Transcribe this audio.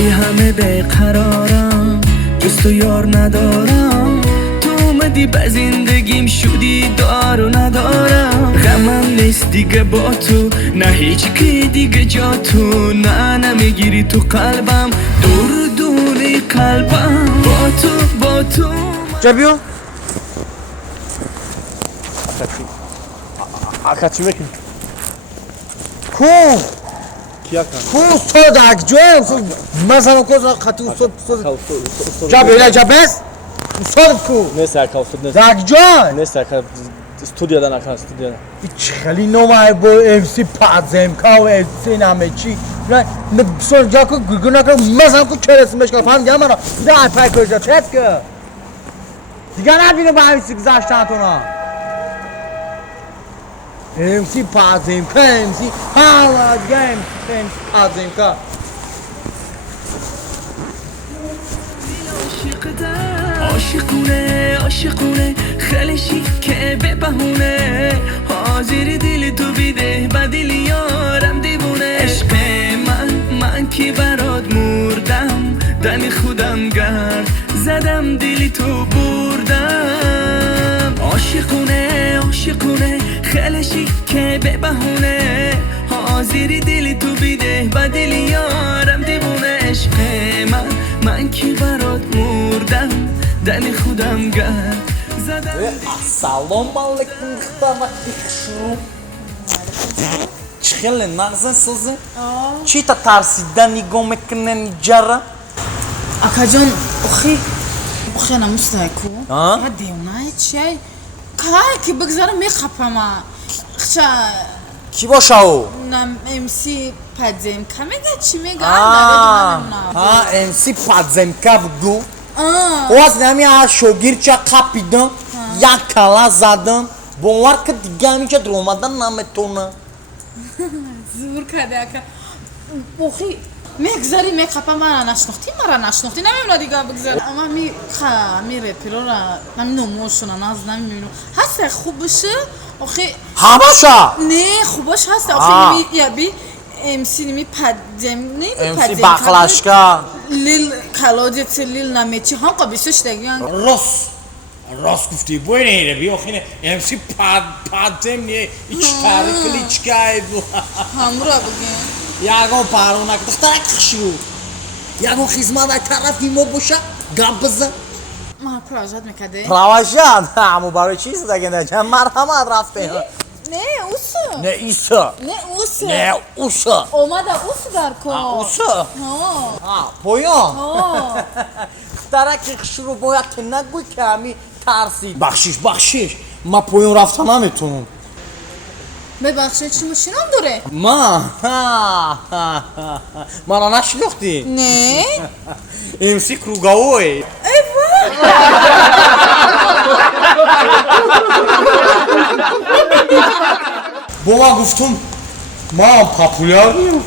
بی همه بیقرارم جز تو یار ندارم تو اومدی به زندگیم شدی دار و ندارم غمم نیست دیگه با تو نه هیچ کی دیگه جا تو نه نمیگیری تو قلبم دور دونی قلبم با تو جابیو Akaçı mekin. Ku. Ku sodak joem. Mesela koza katı usod. Cabela cabes. Usod ku. Ne serka usod ne? Dak joem. Ne serka stüdyodan akan stüdyodan. Hiç khali nomay bu MC pazem kav MC nameçi. Ne son jaku guguna ka mesela ku çeresmiş ka fan gelmana. Bir daha pay koyca çet ki. Digana bini ba MC gzashtan tona. MC pazem ka MC hala game MC pazem ka. عاشقونه خیلی شیکه به بهونه حاضری دل تو بیده بدل یارم دیوونه عشق من که برات مردم دم خودم گرد زدم دل تو بردم عاشقونه خیلی شیکه به بهونه حاضری دل تو بیده بدل یارم دیوونه عشق من که برات مردم دم خودم گرد زدم Salam aleyküm xtama xşu. Çıxelle nağzan sözü. Çita tarsidan nigom eknen jara. Akajon oxi ana mustayku. Hadi ona çay. Kay ki bigzara mi xapama. Xça Ki boşa o? nam MC padzem kamega çimega Ha MC padzemka vgu. O aslında ya şogirça kapidam yakala zadım. Bunlar ki diğermişe dromadan nametona. Zor kadaka. Oxi megzari me xapama nashnoxti mara nashnoxti namemna diga bigzara ama mi repilora namno moshona naz namino hasa khubshi oxi Habaşa. Ne خوبش هست آخه یا بی امسی پدم نه MC baklaşka. لیل کلاجت لیل نمیچی هم قبیسش دیگه Ros gufti bu neydi bir okine MC padzem niye iç tarikli içkay bu. همورا بگه Yago parona kıhtarak xşu. Yago xizmada taraf imo boşa gabza. ما پراجات میکده Pravajan. Ha mübarek çiz de gene can marhamat rafte. نه اوسو Ne isa. نه اوسو Ne usa. اومده اوسو در کو Usa. ها Ha boya. ها Kıhtarak xşu boya kenak bu kami tarsi. Bakşiş. Ma poyun raftana metonum. ببخشید چی ماشینم داره Ma. Mana naşloxti. نه MC Krugaoy. Boma guftum. Ma popüler miyim?